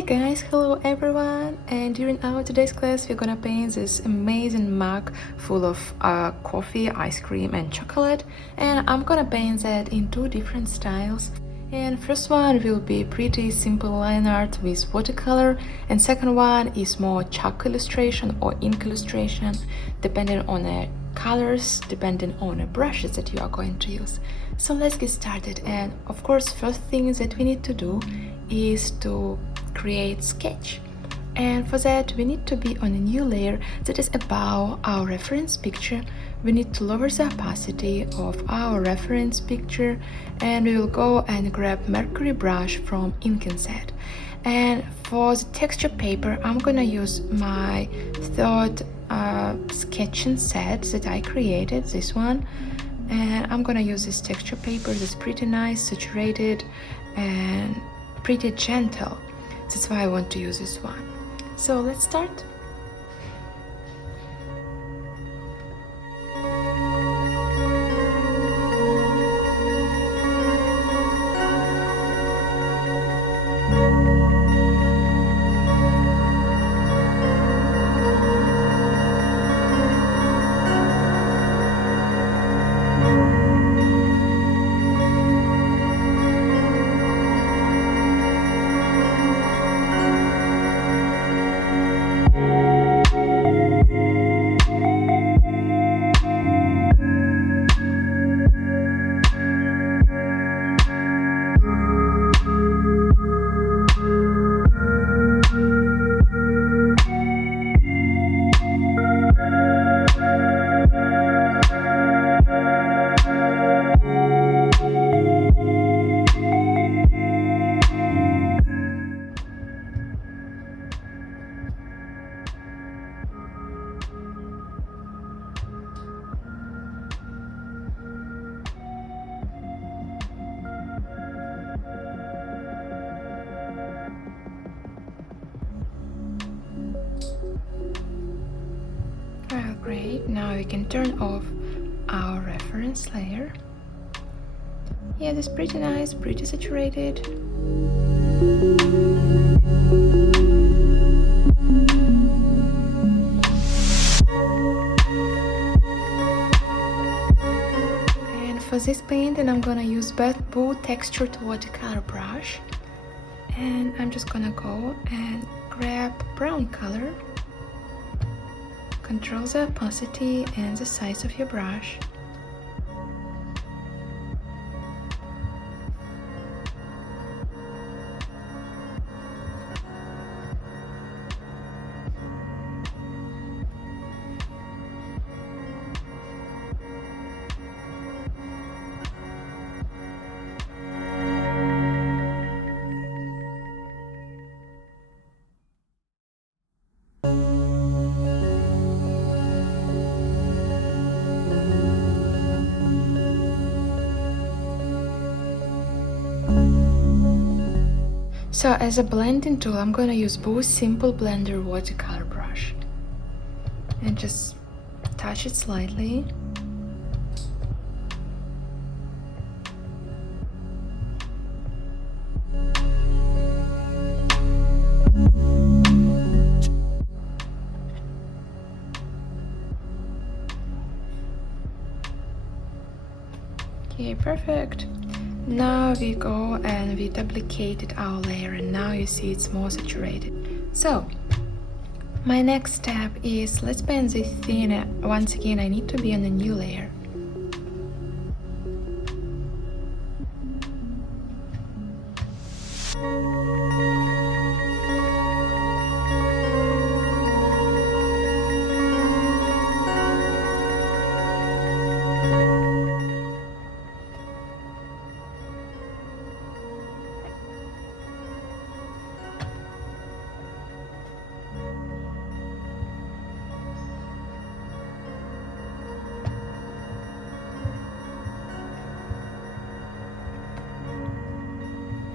Hey guys, hello everyone, and during our today's class we're gonna paint this amazing mug full of coffee, ice cream and chocolate, and I'm gonna paint that in two different styles. And first one will be pretty simple line art with watercolor, and second one is more chalk illustration or ink illustration, depending on the colors, depending on the brushes that you are going to use. So let's get started. And of course, first thing that we need to do is to create sketch, and for that we need to be on a new layer that is above our reference picture. We need to lower the opacity of our reference picture, and we will go and grab mercury brush from ink and set. And for the texture paper, I'm gonna use my third sketching set that I created, this one, and I'm gonna use this texture paper that's pretty nice, saturated and pretty gentle. That's why I want to use this one. So let's start. Well, great. Now we can turn off our reference layer. Yeah, this is pretty nice, pretty saturated. And for this painting, I'm gonna use bamboo textured watercolor brush. And I'm just gonna go and grab brown color. Control the opacity and the size of your brush. So as a blending tool, I'm gonna use both Simple Blender watercolor brush and just touch it slightly. Okay, perfect. Now we go and we duplicated our layer, and now you see it's more saturated. So my next step is, let's paint this thin. Once again, I need to be on a new layer.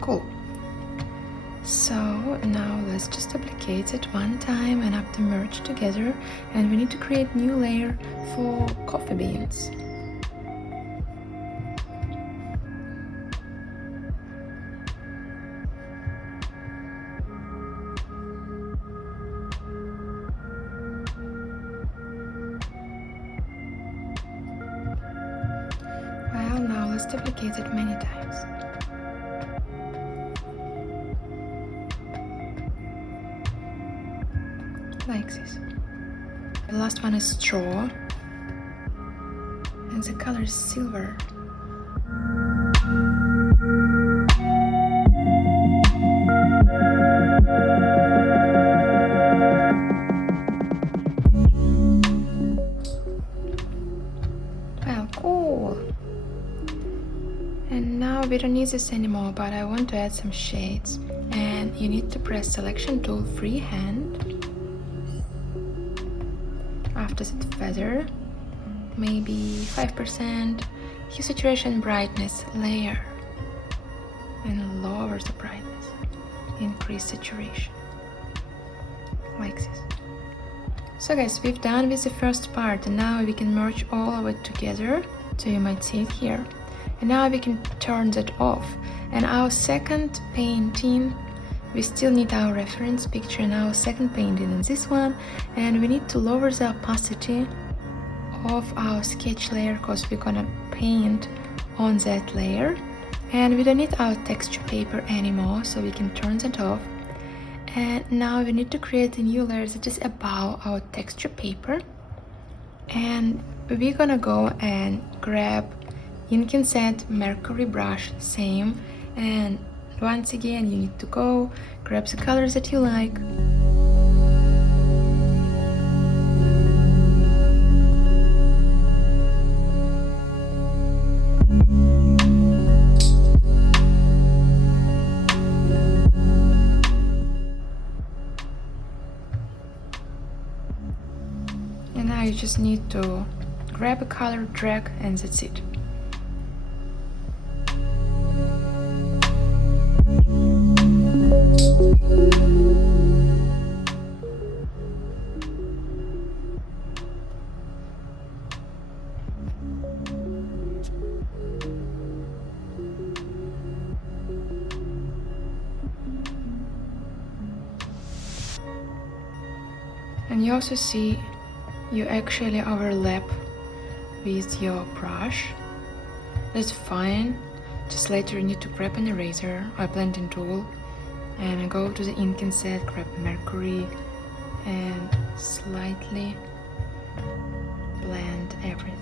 Cool. So now let's just duplicate it one time and have them merge together, and we need to create new layer for coffee beans. Well, now let's duplicate it many times. Like this. The last one is straw, and the color is silver. Well, cool. And now we don't need this anymore, but I want to add some shades. And you need to press selection tool freehand. After that feather, maybe 5%, hue saturation brightness layer, and lower the brightness, increase saturation, like this. So guys, we've done with the first part, and now we can merge all of it together, so you might see it here. And now we can turn that off. And our second painting, we still need our reference picture and our second painting in this one, and we need to lower the opacity of our sketch layer because we're gonna paint on that layer, and we don't need our texture paper anymore, so we can turn that off. And now we need to create a new layer that is above our texture paper, and we're gonna go and grab ink and set mercury brush, same, and once again you need to go grab the colors that you like. And now you just need to grab a color, drag, and that's it. And you also see you actually overlap with your brush. That's fine. Just later you need to grab an eraser or a blending tool and go to the ink and set, grab mercury and slightly blend everything.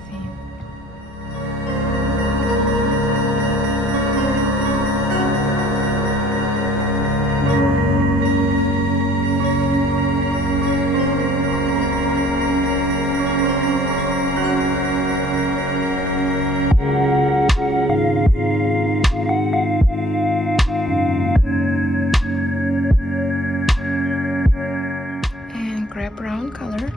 Brown color.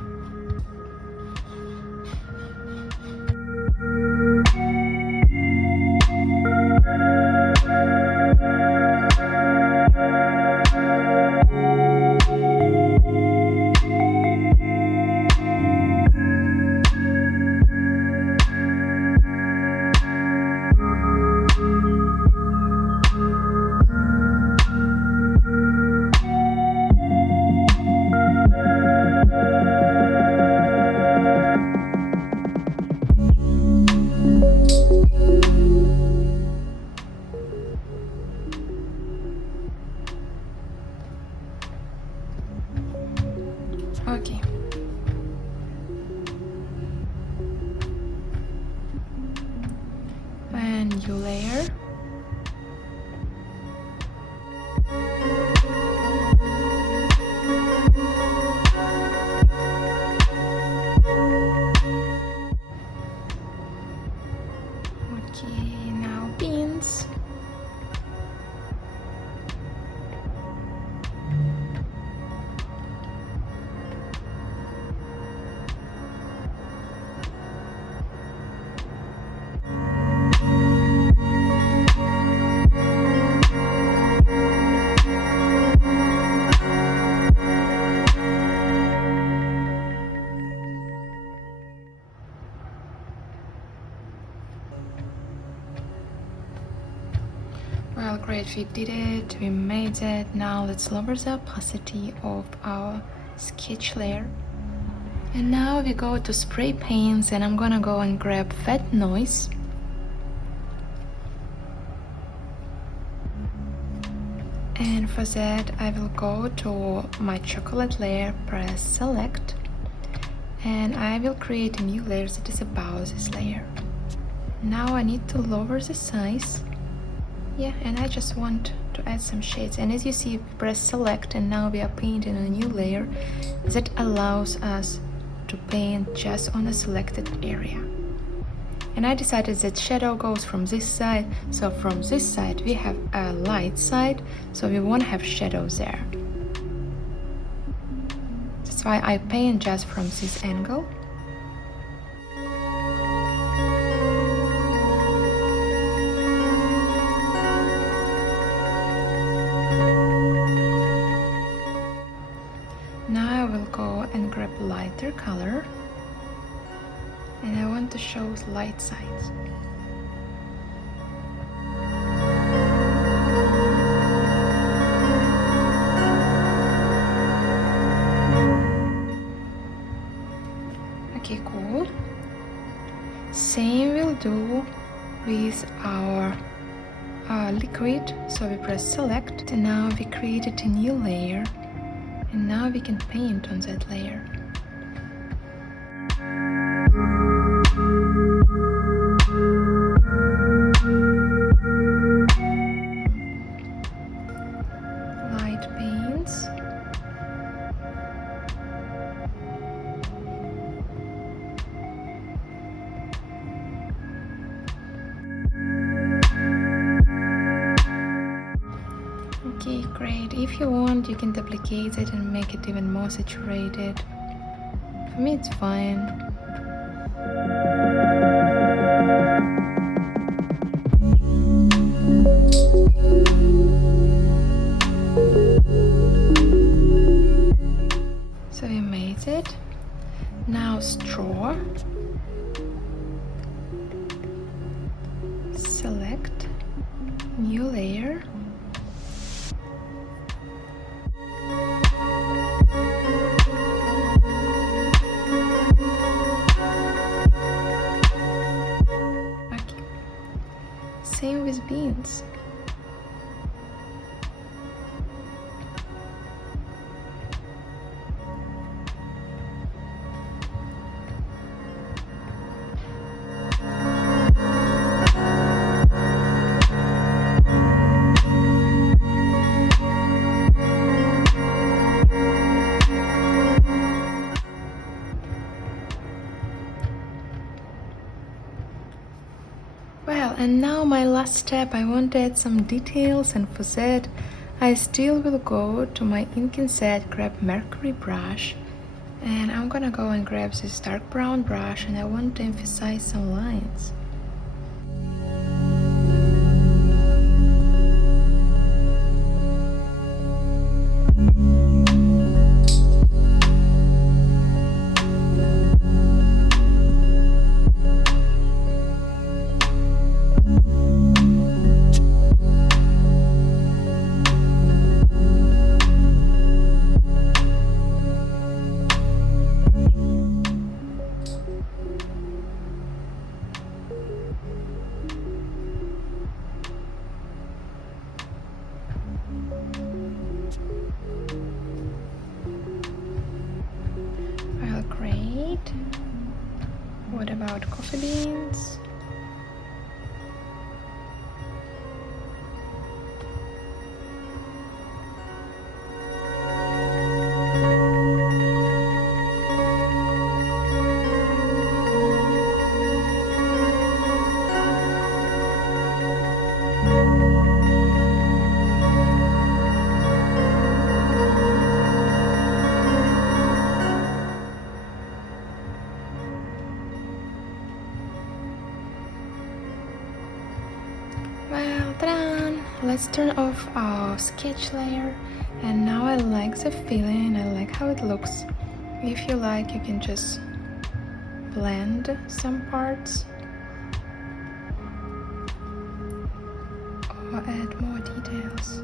Okay. And new layer. Okay, now beans. Well, great, we did it, we made it. Now let's lower the opacity of our sketch layer. And now we go to spray paints, and I'm gonna go and grab fat noise. And for that I will go to my chocolate layer, press select, and I will create a new layer that is above this layer. Now I need to lower the size. Yeah, and I just want to add some shades, and as you see, press select and now we are painting a new layer that allows us to paint just on a selected area. And I decided that shadow goes from this side, so from this side we have a light side, so we won't have shadows there. That's why I paint just from this angle. Now I will go and grab lighter color, and I want to show light sides. Okay, cool. Same will do with our liquid. So we press select, and now we created a new layer, and now we can paint on that layer. Light paints. Okay, great. If you want, you can duplicate it and make it even more saturated. For me, it's fine. So we made it. Now straw. Select new layer. Same with beans. Well, and now my last step, I want to add some details, and for that I still will go to my inking set, grab Mercury brush, and I'm gonna go and grab this dark brown brush, and I want to emphasize some lines. Well, great. What about coffee beans? Well done! Let's turn off our sketch layer, and now I like the feeling, I like how it looks. If you like, you can just blend some parts or add more details.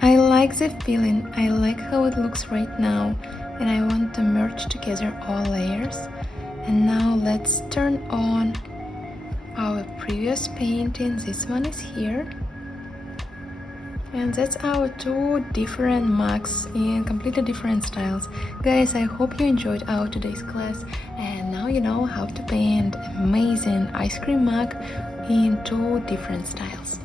I like the feeling, I like how it looks right now, and I want to merge together all layers. And now let's turn on our previous painting. This one is here. And that's our two different mugs in completely different styles. Guys, I hope you enjoyed our today's class, and now you know how to paint amazing ice cream mug in two different styles.